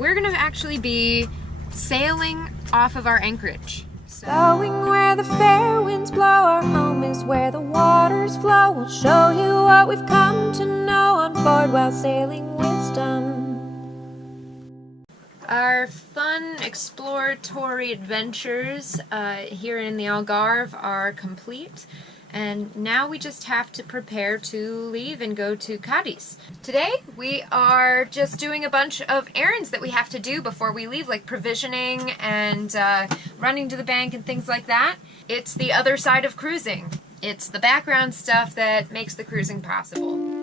we're gonna actually be sailing off of our Anchorage. Going where the fair winds blow, our home is where the waters flow. We'll show you what we've come to know on board while sailing wisdom. Our fun exploratory adventures here in the Algarve are complete, and now we just have to prepare to leave and go to Cadiz. Today we are just doing a bunch of errands that we have to do before we leave, like provisioning and running to the bank and things like that. It's the other side of cruising. It's the background stuff that makes the cruising possible.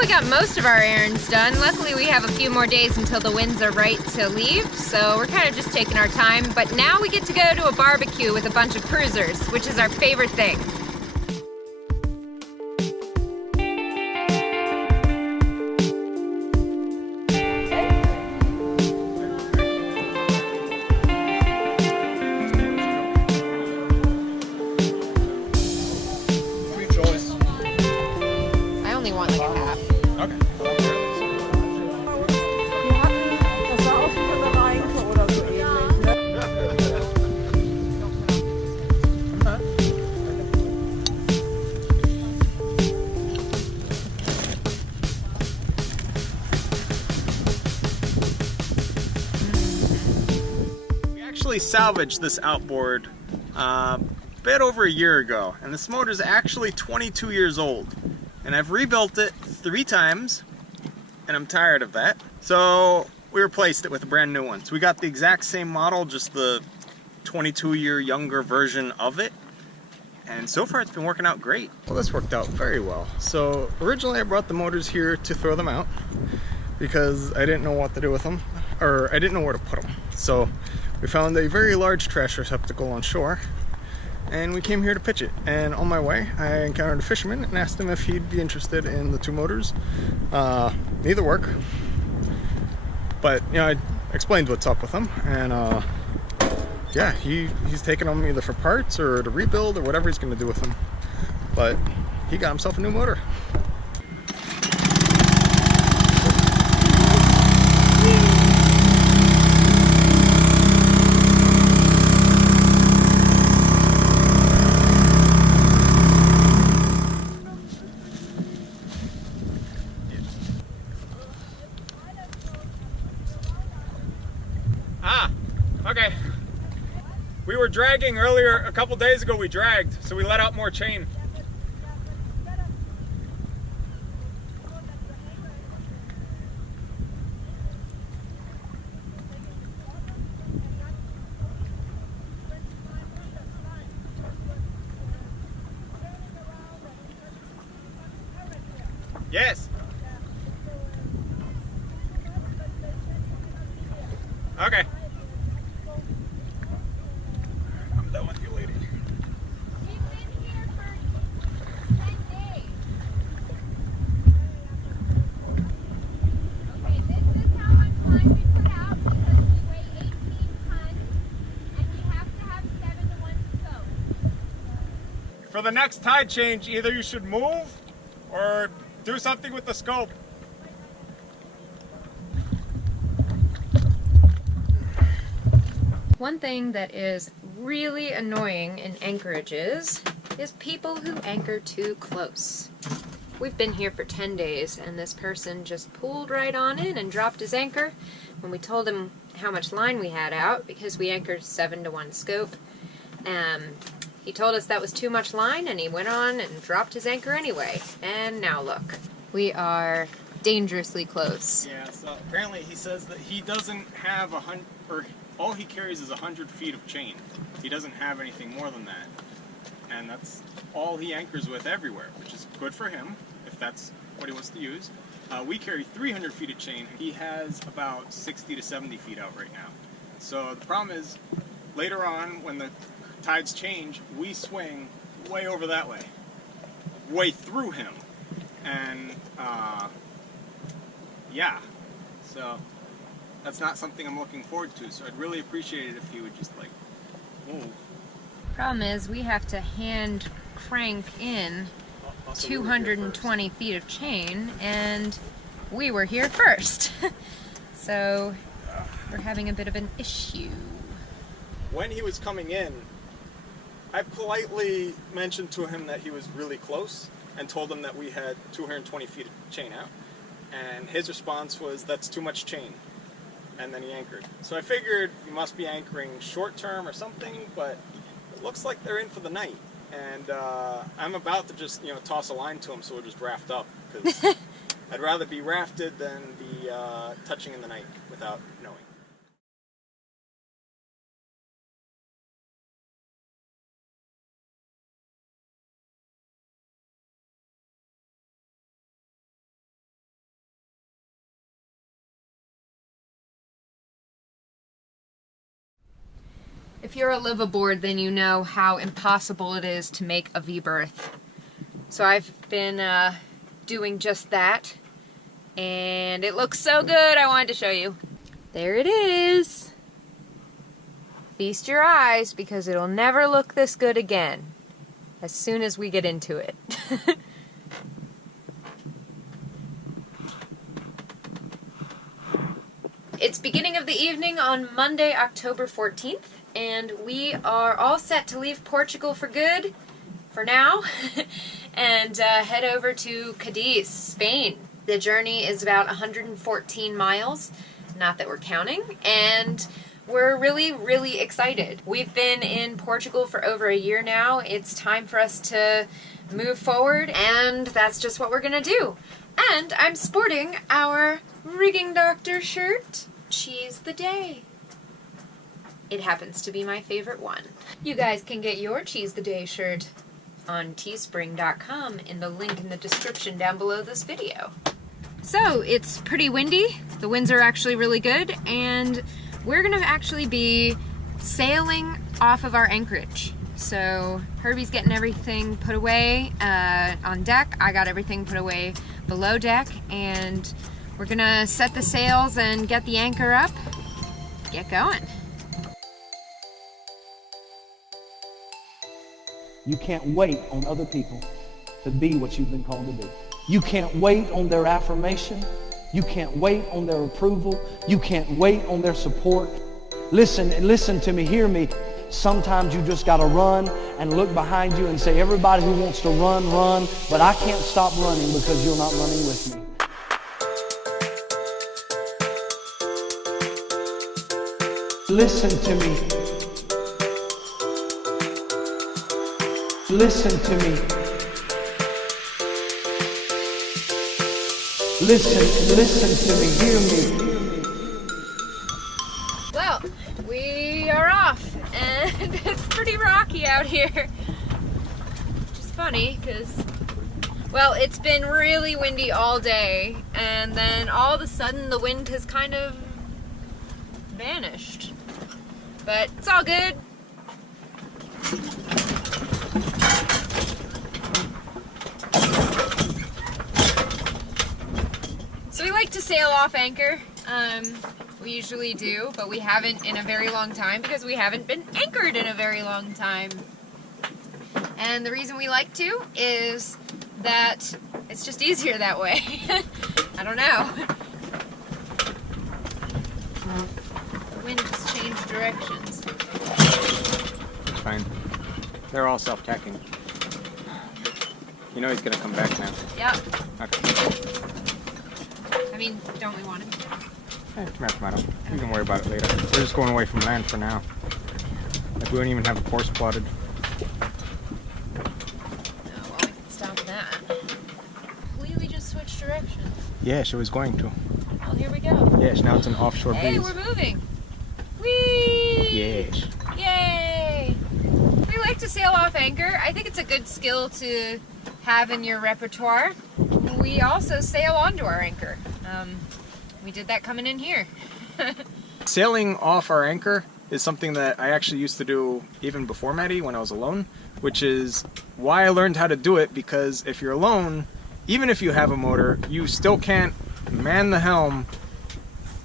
We got most of our errands done. Luckily we have a few more days until the winds are right to leave, so we're kind of just taking our time. But now we get to go to a barbecue with a bunch of cruisers, which is our favorite thing. I only want like a half. We salvaged this outboard a bit over a year ago, and this motor is actually 22 years old, and I've rebuilt it 3 times and I'm tired of that, so we replaced it with a brand new one. So we got the exact same model, just the 22-year younger version of it, and so far it's been working out great. Well, this worked out very well. So originally I brought the motors here to throw them out because I didn't know what to do with them, or I didn't know where to put them. So we found a very large trash receptacle on shore, and we came here to pitch it. And on my way, I encountered a fisherman and asked him if he'd be interested in the 2 motors. Neither work, but you know, I explained what's up with them, and yeah, he's taking them either for parts or to rebuild or whatever he's going to do with them. But he got himself a new motor. Okay, we were dragging earlier, a couple days ago we dragged, so we let out more chain. Yes. Okay. I'm done with you, lady. We've been here for 10 days. Okay, this is how much line we put out because we weigh 18 tons and we have to have 7 to 1 scope. For the next tide change, either you should move or do something with the scope. One thing that is really annoying in Anchorages is people who anchor too close. We've been here for 10 days and this person just pulled right on in and dropped his anchor when we told him how much line we had out because we anchored 7 to 1 scope. He told us that was too much line and he went on and dropped his anchor anyway. And now look, we are dangerously close. Yeah, so apparently he says that he doesn't have all he carries is 100 feet of chain. He doesn't have anything more than that. And that's all he anchors with everywhere, which is good for him, if that's what he wants to use. We carry 300 feet of chain. He has about 60 to 70 feet out right now. So the problem is, later on, when the tides change, we swing way over that way. Way through him. And, yeah. So, that's not something I'm looking forward to. So I'd really appreciate it if he would just, like, move. Problem is, we have to hand crank in 220 feet of chain, and we were here first. So we're having a bit of an issue. When he was coming in, I politely mentioned to him that he was really close and told him that we had 220 feet of chain out. And his response was, "That's too much chain." And then he anchored. So I figured he must be anchoring short term or something, but it looks like they're in for the night. And I'm about to just, toss a line to him so we'll just raft up, because I'd rather be rafted than be touching in the night without knowing. If you're a liveaboard, then you know how impossible it is to make a V-berth. So I've been doing just that, and it looks so good I wanted to show you. There it is. Feast your eyes, because it'll never look this good again as soon as we get into it. It's beginning of the evening on Monday, October 14th. And we are all set to leave Portugal for good, for now, and head over to Cadiz, Spain. The journey is about 114 miles, not that we're counting, and we're really, really excited. We've been in Portugal for over a year now. It's time for us to move forward, and that's just what we're gonna do. And I'm sporting our Rigging Doctor shirt, Cheese the Day. It happens to be my favorite one. You guys can get your Cheese the Day shirt on teespring.com in the link in the description down below this video. So it's pretty windy. The winds are actually really good, and we're gonna actually be sailing off of our Anchorage. So Herbie's getting everything put away on deck. I got everything put away below deck, and we're gonna set the sails and get the anchor up, get going. You can't wait on other people to be what you've been called to be. You can't wait on their affirmation. You can't wait on their approval. You can't wait on their support. Listen to me, hear me. Sometimes you just got to run and look behind you and say, everybody who wants to run, run, but I can't stop running because you're not running with me. Listen to me. Listen to me. Listen to me, hear me. Well, we are off, and it's pretty rocky out here. Which is funny, because, well, it's been really windy all day, and then all of a sudden the wind has kind of vanished. But it's all good. So we like to sail off anchor. We usually do, but we haven't in a very long time because we haven't been anchored in a very long time. And the reason we like to is that it's just easier that way. I don't know. The wind just changed directions. It's fine. They're all self-tacking. You know he's gonna come back now. Yep. Okay. I mean, don't we want him? Tomato. We can worry about it later. We're just going away from land for now. Like, we don't even have a course plotted. Oh, well, we can stop that. Completely just switched directions. Yeah, she was going to. Well, here we go. Yes, now it's an offshore Hey, breeze. we're moving. Whee! Yes. Yay! We like to sail off anchor. I think it's a good skill to have in your repertoire. We also sail onto our anchor. We did that coming in here. Sailing off our anchor is something that I actually used to do even before Maddie when I was alone, which is why I learned how to do it, because if you're alone, even if you have a motor, you still can't man the helm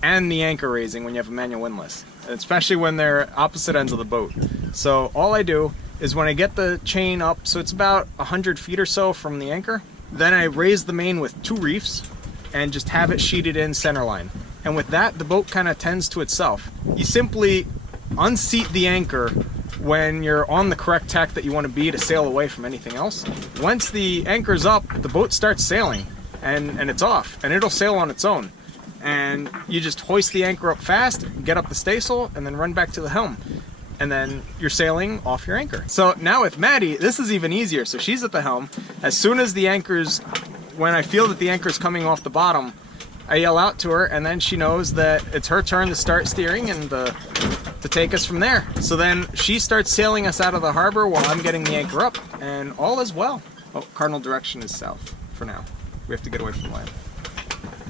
and the anchor raising when you have a manual windlass, especially when they're opposite ends of the boat. So all I do is when I get the chain up, so it's about 100 feet or so from the anchor, then I raise the main with 2 reefs and just have it sheeted in centerline. And with that, the boat kind of tends to itself. You simply unseat the anchor when you're on the correct tack that you want to be to sail away from anything else. Once the anchor's up, the boat starts sailing and it's off, and it'll sail on its own. And you just hoist the anchor up fast, get up the staysail, and then run back to the helm. And then you're sailing off your anchor. So now with Maddie, this is even easier. So she's at the helm. As soon as the anchor's, when I feel that the anchor's coming off the bottom, I yell out to her, and then she knows that it's her turn to start steering and to take us from there. So then she starts sailing us out of the harbor while I'm getting the anchor up, and all is well. Oh, cardinal direction is south for now. We have to get away from land.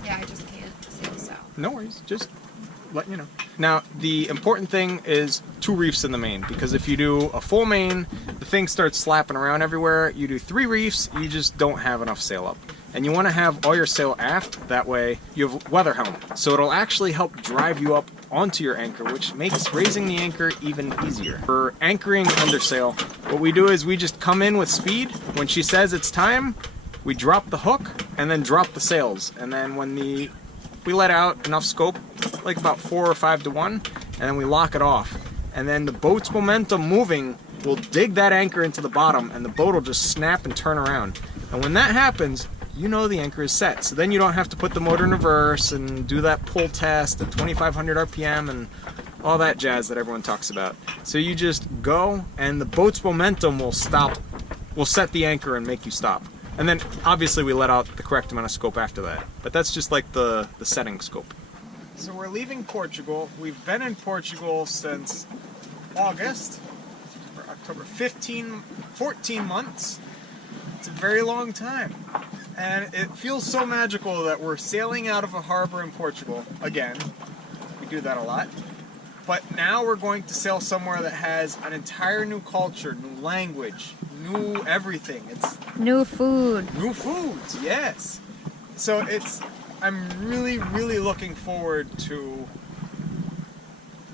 Yeah, I just can't sail south. No worries, just letting you know. Now, the important thing is 2 reefs in the main, because if you do a full main, the thing starts slapping around everywhere. You do 3 reefs, you just don't have enough sail up. And you want to have all your sail aft, that way you have weather helm. So it'll actually help drive you up onto your anchor, which makes raising the anchor even easier. For anchoring under sail, what we do is we just come in with speed. When she says it's time, we drop the hook and then drop the sails. And then when we let out enough scope, like about 4 or 5 to 1, and then we lock it off. And then the boat's momentum moving will dig that anchor into the bottom, and the boat will just snap and turn around. And when that happens, you know the anchor is set. So then you don't have to put the motor in reverse and do that pull test at 2,500 RPM and all that jazz that everyone talks about. So you just go, and the boat's momentum will stop, will set the anchor and make you stop. And then obviously we let out the correct amount of scope after that. But that's just like the setting scope. So we're leaving Portugal. We've been in Portugal since August, or October, 14 months. It's a very long time. And it feels so magical that we're sailing out of a harbor in Portugal again. We do that a lot. But now we're going to sail somewhere that has an entire new culture, new language, new everything. It's New food. new foods, yes. So I'm really, really looking forward to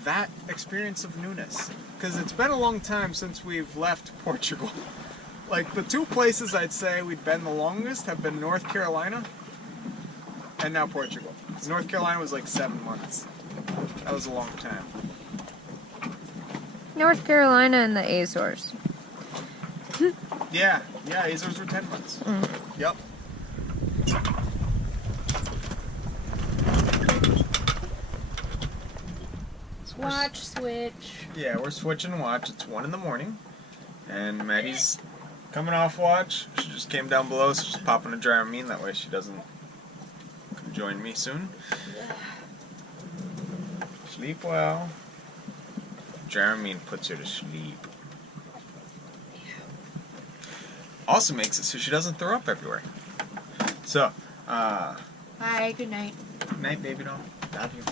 that experience of newness. Because it's been a long time since we've left Portugal. Like, the 2 places I'd say we've been the longest have been North Carolina and now Portugal. Because North Carolina was like 7 months. That was a long time. North Carolina and the Azores. Yeah, Azores were 10 months. Yep. Watch switch. Yeah, we're switching watch. It's 1 in the morning. And Maddie's coming off watch. She just came down below, so she's popping a Dramamine. That way she doesn't come join me soon. Sleep well. Dramamine puts her to sleep. Also makes it so she doesn't throw up everywhere. So, Bye, good night. good night, baby doll. Love you.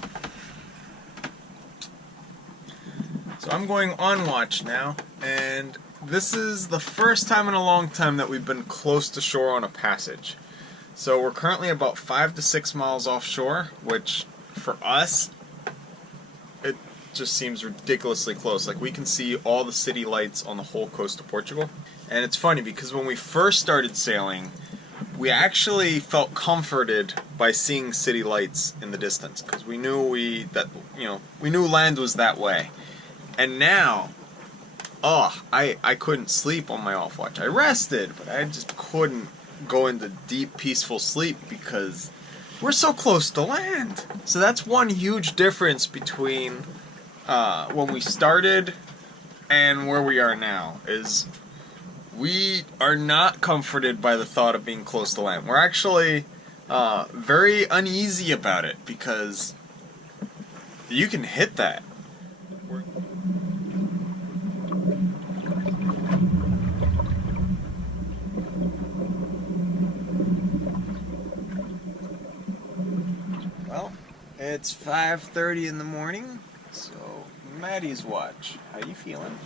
So I'm going on watch now, and this is the first time in a long time that we've been close to shore on a passage. So we're currently about 5 to 6 miles offshore, which for us, it just seems ridiculously close. Like, we can see all the city lights on the whole coast of Portugal. And it's funny because when we first started sailing, we actually felt comforted by seeing city lights in the distance, because we knew we knew land was that way. And now, I couldn't sleep on my off watch. I rested, but I just couldn't go into deep, peaceful sleep because we're so close to land. So that's one huge difference between when we started and where we are now, is we are not comforted by the thought of being close to land. We're actually very uneasy about it because you can hit that. Well, it's 5:30 in the morning, so Maddie's watch. How you feeling?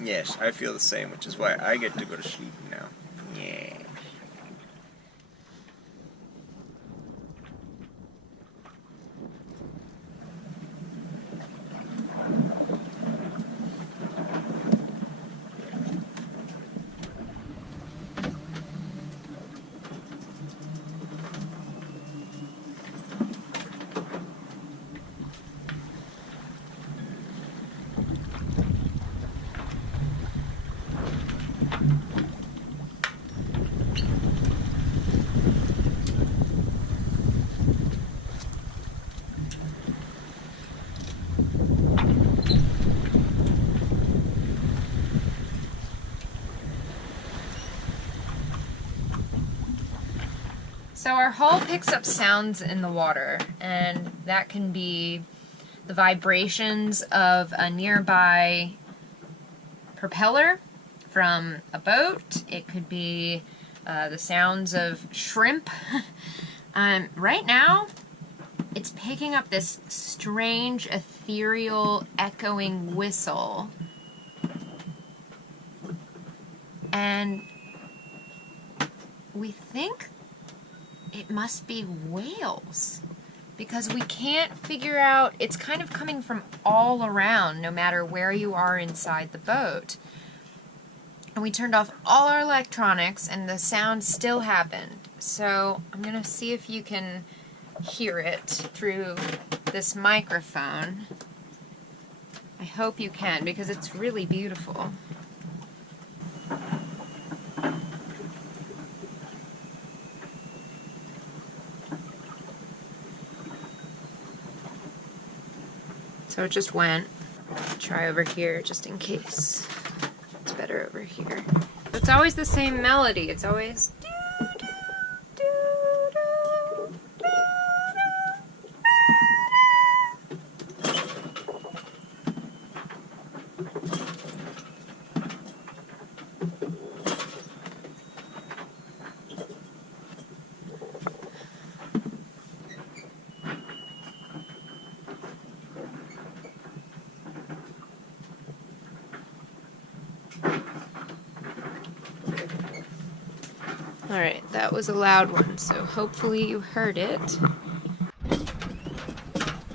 Yes, I feel the same, which is why I get to go to sleep now. Yeah. So our hull picks up sounds in the water, and that can be the vibrations of a nearby propeller from a boat. It could be the sounds of shrimp. Right now, it's picking up this strange, ethereal, echoing whistle. And we think it must be whales, because we can't figure out, it's kind of coming from all around, no matter where you are inside the boat. And we turned off all our electronics and the sound still happened. So I'm gonna see if you can hear it through this microphone. I hope you can, because it's really beautiful. So it just went. Try over here just in case. It's better over here. It's always the same melody. It's always Alright, that was a loud one, so hopefully you heard it.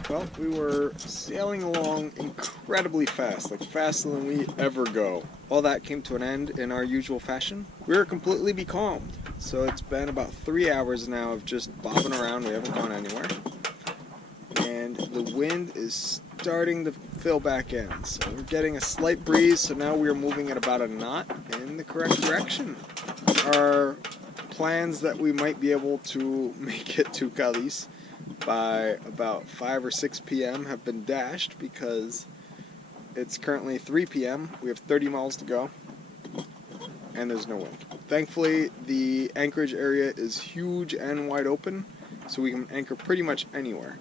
Well, we were sailing along incredibly fast, like faster than we ever go. All that came to an end in our usual fashion. We were completely becalmed. So it's been about 3 hours now of just bobbing around. We haven't gone anywhere. And the wind is starting to fill back in. So we're getting a slight breeze, so now we're moving at about a knot in the correct direction. Our plans that we might be able to make it to Cadiz by about 5 or 6 p.m. have been dashed because it's currently 3 p.m. We have 30 miles to go and there's no wind. Thankfully, the Anchorage area is huge and wide open, so we can anchor pretty much anywhere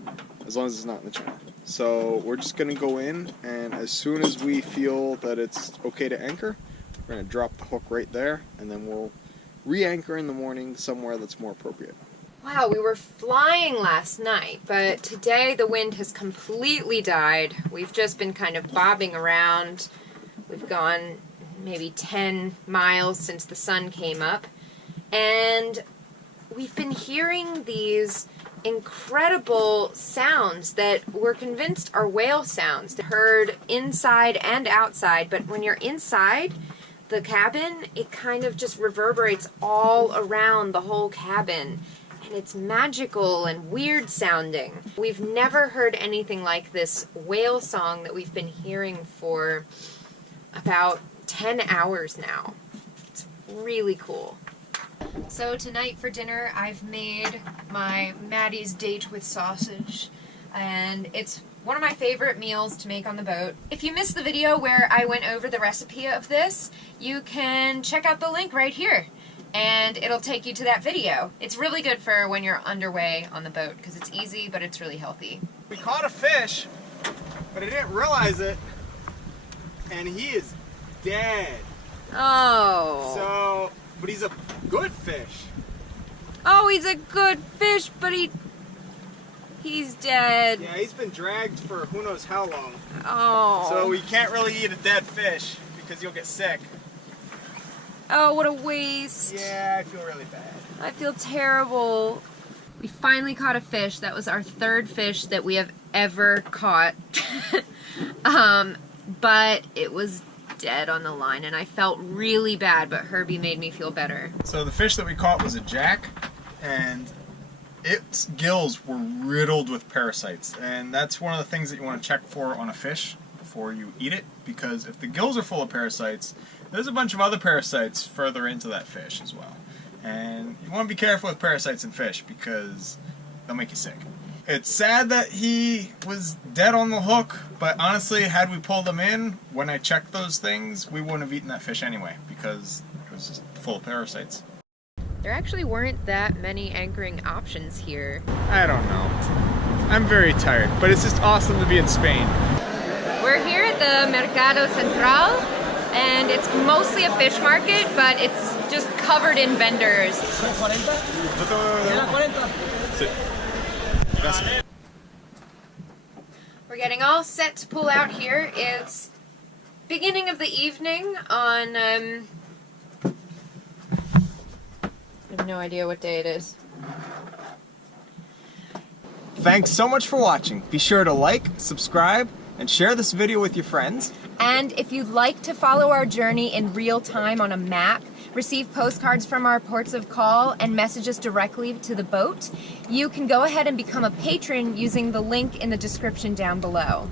as long as it's not in the channel. So we're just going to go in, and as soon as we feel that it's okay to anchor, we're going to drop the hook right there, and then we'll re-anchor in the morning somewhere that's more appropriate. Wow, we were flying last night, but today the wind has completely died. We've just been kind of bobbing around. We've gone maybe 10 miles since the sun came up, and we've been hearing these incredible sounds that we're convinced are whale sounds. They're heard inside and outside, but when you're inside the cabin, it kind of just reverberates all around the whole cabin, and it's magical and weird sounding. We've never heard anything like this whale song that we've been hearing for about 10 hours now. It's really cool. So tonight for dinner I've made my Maddie's date with sausage, and it's one of my favorite meals to make on the boat. If you missed the video where I went over the recipe of this, you can check out the link right here. and it'll take you to that video. It's really good for when you're underway on the boat because it's easy, but it's really healthy. We caught a fish, but I didn't realize it, and he is dead. Oh. But he's a good fish. Oh, he's a good fish, but he's dead. Yeah, he's been dragged for who knows how long. Oh. So we can't really eat a dead fish because you'll get sick. Oh, what a waste. Yeah, I feel really bad. I feel terrible. We finally caught a fish. That was our third fish that we have ever caught. But it was dead on the line, and I felt really bad, but Herbie made me feel better. So the fish that we caught was a jack, and its gills were riddled with parasites, and that's one of the things that you want to check for on a fish before you eat it, because if the gills are full of parasites, there's a bunch of other parasites further into that fish as well. And you want to be careful with parasites in fish because they'll make you sick. It's sad that he was dead on the hook, but honestly, had we pulled him in, when I checked those things, we wouldn't have eaten that fish anyway, because it was just full of parasites. There actually weren't that many anchoring options here. I don't know. I'm very tired, but it's just awesome to be in Spain. We're here at the Mercado Central, and it's mostly a fish market, but it's just covered in vendors. We're getting all set to pull out here. It's beginning of the evening on, I have no idea what day it is. Thanks so much for watching. Be sure to like, subscribe, and share this video with your friends. And if you'd like to follow our journey in real time on a map, receive postcards from our ports of call, and message us directly to the boat, you can go ahead and become a patron using the link in the description down below.